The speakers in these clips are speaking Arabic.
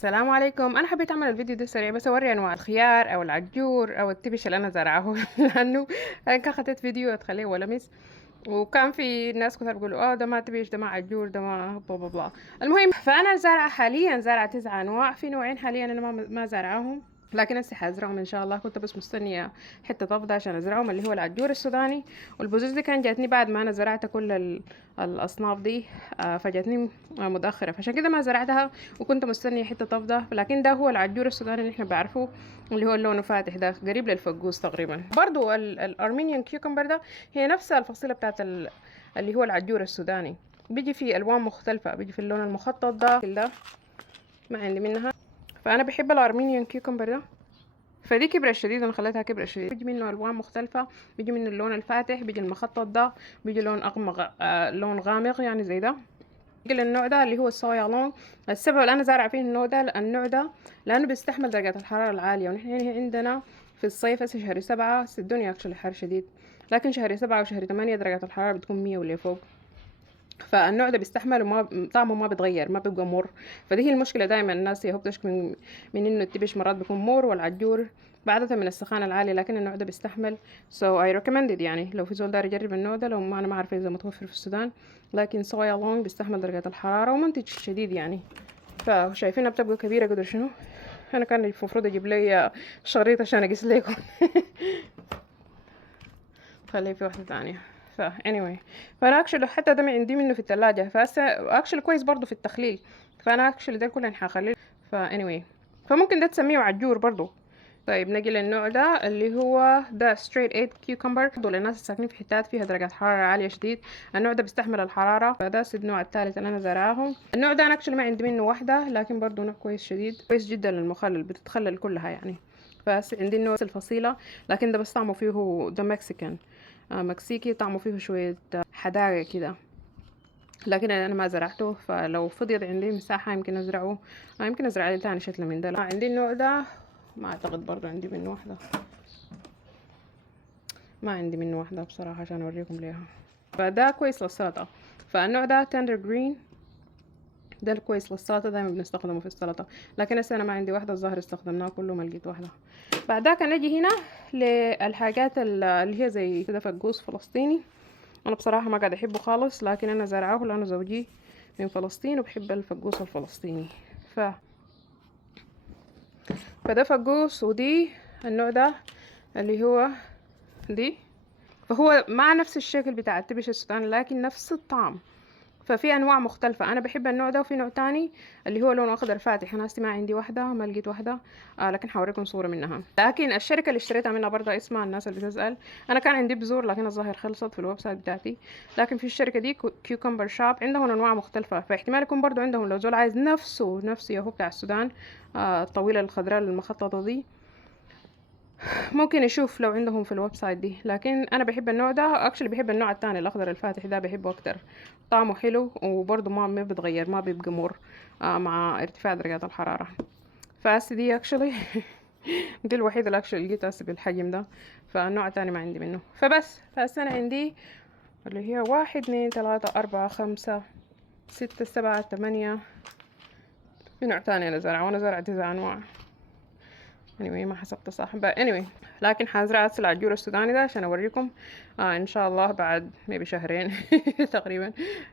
السلام عليكم. انا حبيت اعمل الفيديو ده سريع بس اوري انواع الخيار او العجور او التبش اللي انا زرعه لانه أنا كان خدت فيديو اتخليه ولمس، وكان في ناس كتير بيقولوا ده ما تبش، ده ما عجور، ده ما بلا بلا بلا. المهم، فانا زارعه حاليا، زارعه 9 انواع. في نوعين حاليا انا ما زارعاهم، لكن هسه حازرعهم ان شاء الله. كنت بس مستنيه حته افضل عشان ازرعهم، اللي هو العجور السوداني. والبذور دي كان جاتني بعد ما انا زرعت كل الاصناف دي. فجاتني متاخره، فعشان كده ما زرعتها، وكنت مستنيه حته افضل. لكن ده هو العجور السوداني اللي احنا بنعرفه، اللي هو لونه فاتح، ده قريب للفقوس تقريبا. برضو الارمينيان كيوكمبر ده هي نفس الفصيله بتاعت اللي هو العجور السوداني. بيجي في الوان مختلفه، بيجي في اللون المخطط ده ما عندي منها. فانا بحب الارمينيان كيوكمبر ده. فدي كبرة شديد، انا خليتها كبرة شديد. بيجي منه الوان مختلفة، بيجي منه اللون الفاتح، بيجي المخطط ده، بيجي لون اغمق، لون غامق يعني زي ده. بيجي النوع ده اللي هو الصويا لون. السبب اللي انا زارعه فيه النوع ده لانه بيستحمل درجات الحرارة العالية. ونحن هنا عندنا في الصيف هسه شهر 7 الدنيا اكشلي حر شديد، لكن شهر 7 وشهر 8 درجات الحرارة بتكون 100 واللي فوق. فالنوع ده بيستحمل وما طعمه ما بيتغير، ما بيبقى مر. فدي هي المشكله دايما، الناس هي بتشكي من انه التبش مرات بيكون مر، والعجور بعدة من السخانة العالية. لكن النوع ده بيستحمل. so I recommended، يعني لو في زول داير يجرب النوع ده، لو ما انا ما عارفه اذا متوفر في السودان. لكن صويا لونج بيستحمل درجات الحرارة ومنتج شديد يعني. فشايفينها بتبقى كبيرة قدر شنو. انا كان المفروض اجيب لي شريط عشان اقيس لكم. خليه في واحدة تانية. anyway، فانا اكشلي حتى ده عندي منه في التلاجة، فهسه اكشلي كويس برضو في التخليل. فانا اكشلي ده كله حخليه. anyway، فممكن ده تسميه عجور برضو. طيب نجي للنوع ده اللي هو ده ستريت 8 كيوكمبر، دول الناس الساكنين في حتات فيها درجات حرارة عالية شديد. النوع ده بيستحمل الحرارة. فده النوع الثالث اللي انا زرعاهم. النوع ده انا اكشلي ما عندي منه واحدة، لكن برضو نوع كويس شديد، كويس جدا للمخلل، بتتخلل كلها يعني. عندي النوع الفصيلة، لكن ده بس طعمه فيه ده مكسيكان، مكسيكي، طعمه فيه شوية حداقة كده. لكن انا ما زرعته، فلو فضيت عندي مساحة يمكن ازرعه. يمكن ازرع لي تاني شكل من ده. عندي النوع ده، ما اعتقد برضو عندي منه واحدة. ما عندي منه واحدة بصراحة عشان اوريكم ليها. فده كويس للسلطة. فالنوع ده تندر جرين، ده الكويس للسلطة، دايما بنستخدمه في السلطة. لكن هسه انا ما عندي واحدة، الظاهر استخدمناها كله ما لقيت واحدة. بعدها نجي هنا للحاجات اللي هي زي كده فقوس فلسطيني. انا بصراحة ما قاعد احبه خالص، لكن انا زرعاه لانه زوجي من فلسطين وبحب الفقوس الفلسطيني. ف فده فقوس، ودي النوع ده اللي هو دي. فهو مع نفس الشكل بتاع التبش السوداني، لكن نفس الطعم. ففي انواع مختلفه. انا بحب النوع ده، وفي نوع تاني اللي هو لونه اخضر فاتح. انا هسه ما عندي واحده، ما لقيت واحده. لكن حوريكم صوره منها. لكن الشركه اللي اشتريتها منها برضه اسمها، الناس اللي بتسال، انا كان عندي بذور لكن الظاهر خلصت في الويب سايت بتاعتي. لكن في الشركه دي كيوكمبر شوب، عندهم انواع مختلفه. فاحتمال يكون برضه عندهم، لو زول عايز نفسه يهو بتاع السودان، الطويله الخضراء المخططه دي، ممكن يشوف لو عندهم في الويب سايت دي. لكن انا بحب النوع ده اكشلي، بحب النوع التاني الاخضر الفاتح ده، بحبه اكتر. طعمه حلو، وبرضه ما بيتغير، ما بيبقى مر مع ارتفاع درجات الحرارة. فهسه دي اكشلي دي الوحيدة اللي اكشلي لقيتها هسه بالحجم ده. فالنوع التاني ما عندي منه. فهسه انا عندي اللي هي 1 2 3 4 5 6 7 8. في نوع تاني انا زرعه، وانا زرعت 9 انواع. anyway ما حسبت صح بقى. anyway، لكن حازرع العجور السوداني ده عشان اوريكم. ان شاء الله بعد maybe شهرين تقريبا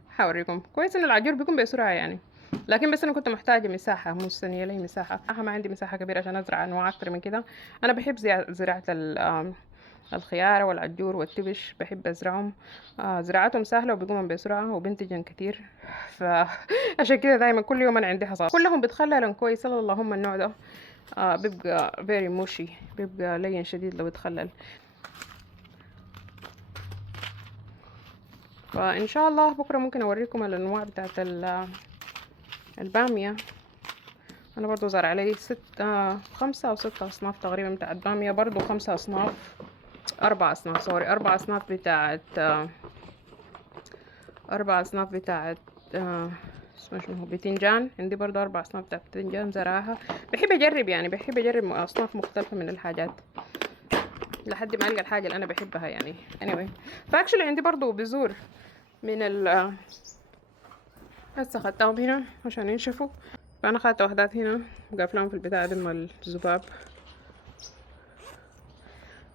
حوريكم. كويس ان العجور بيكون بسرعة يعني. لكن بس انا كنت محتاجة مساحة، مستنية لي مساحة. ما عندي مساحة كبيرة عشان ازرع انواع اكتر من كده. انا بحب زراعة الخيار والعجور والتبش، بحب ازرعهم. زراعتهم سهلة وبيقوموا بسرعة وبنتجن كتير. فعشان كده دايما كل يوم انا عندي حصاد. كلهم بتخللن كويس، اللهم النوع ده بيبقى very mushy، بيبقى لين شديد لو اتخلل. فان شاء الله بكره ممكن اوريكم الانواع بتاعت الباميه. انا برضو زرع علي 5 أو 6 اصناف تقريبا بتاعت باميه. برضو 5 اصناف، 4 اصناف، سوري، 4 اصناف بتاعت 4 اصناف بتاعت اسمه شنو، بتنجان. عندي برضو 4 اصناف بتاعت بتنجان زراعها. بحب اجرب يعني، بحب اجرب اصناف مختلفه من الحاجات لحد ما القى الحاجه اللي انا بحبها يعني. anyway، فاكشلي عندي برضو بذور من هسه خدتهم هنا عشان ينشفوا. فانا خدت وحدات هنا قافلاهم في البتاع دي من الذباب.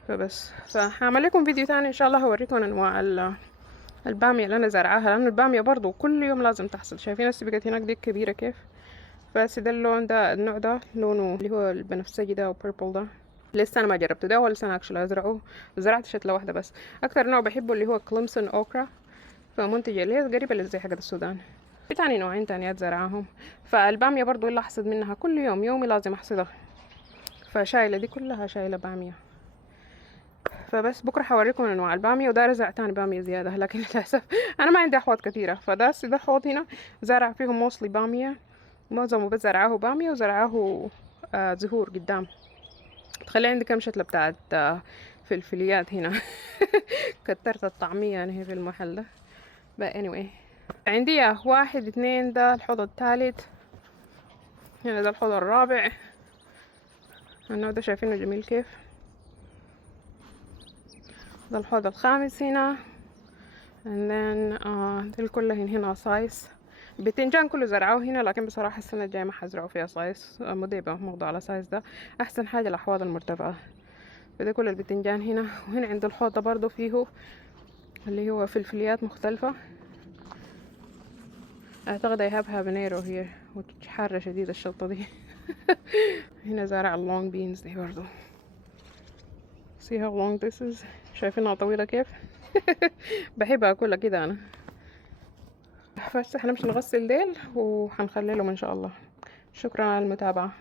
فبس فهعمل لكم فيديو تاني ان شاء الله هوريكم انواع البامية اللي انا زرعاها، لان البامية برضو كل يوم لازم تحصل. شايفين السبيكة هناك دي كبيرة كيف؟ بس ده اللون ده، النوع ده لونه اللي هو البنفسجي ده وبيربل ده لسه انا ما جربته، ده اول سنة اكشلي ازرعه. زرعت شتلة واحدة بس. اكتر نوع بحبه اللي هو كليمسون اوكرا، فمنتجة اللي هي قريبة اللي زي حقت السودان. في تاني نوعين تانيات زرعاهم. فالبامية برضو اللي احصد منها كل يوم يومي لازم احصدها. فشايلة دي كلها شايلة بامية. فبس بكره حوريكم انواع الباميه، وداير ازرع تاني باميه زياده، لكن للاسف انا ما عندي احواض كثيره. ده حوض هنا زارع فيهم موصلي باميه، معظمه بس زرعاه باميه وزرعاه زهور قدام. تخلي عندي كم شتله بتاعت فلفليات هنا. كترت الطعميه يعني هي في المحل ده. anyway عندي واحد اتنين، ده الحوض الثالث، هنا ده الحوض الرابع. النوع ده شايفينه جميل كيف؟ ده الحوض الخامس هنا. and then دي كلها هنا صايص. البتنجان كله زرعوه هنا، لكن بصراحة السنة الجاية ما حزرعوا فيها صايص. مديبة موضوع على صايص ده أحسن حاجة الأحواض المرتفعة. فده كل البتنجان هنا. وهنا عند الحوض ده برضو فيه اللي هو فلفليات مختلفة. أعتقد I have habanero here، حارة شديدة الشطة دي. هنا زارع اللونج بينز دي برضو. see how long this is؟ شايفينها طويلة كيف؟ بحب أكلها كده أنا. بس هنمشي نغسل ديل وهنخلي لهم ان شاء الله. شكرا على المتابعة.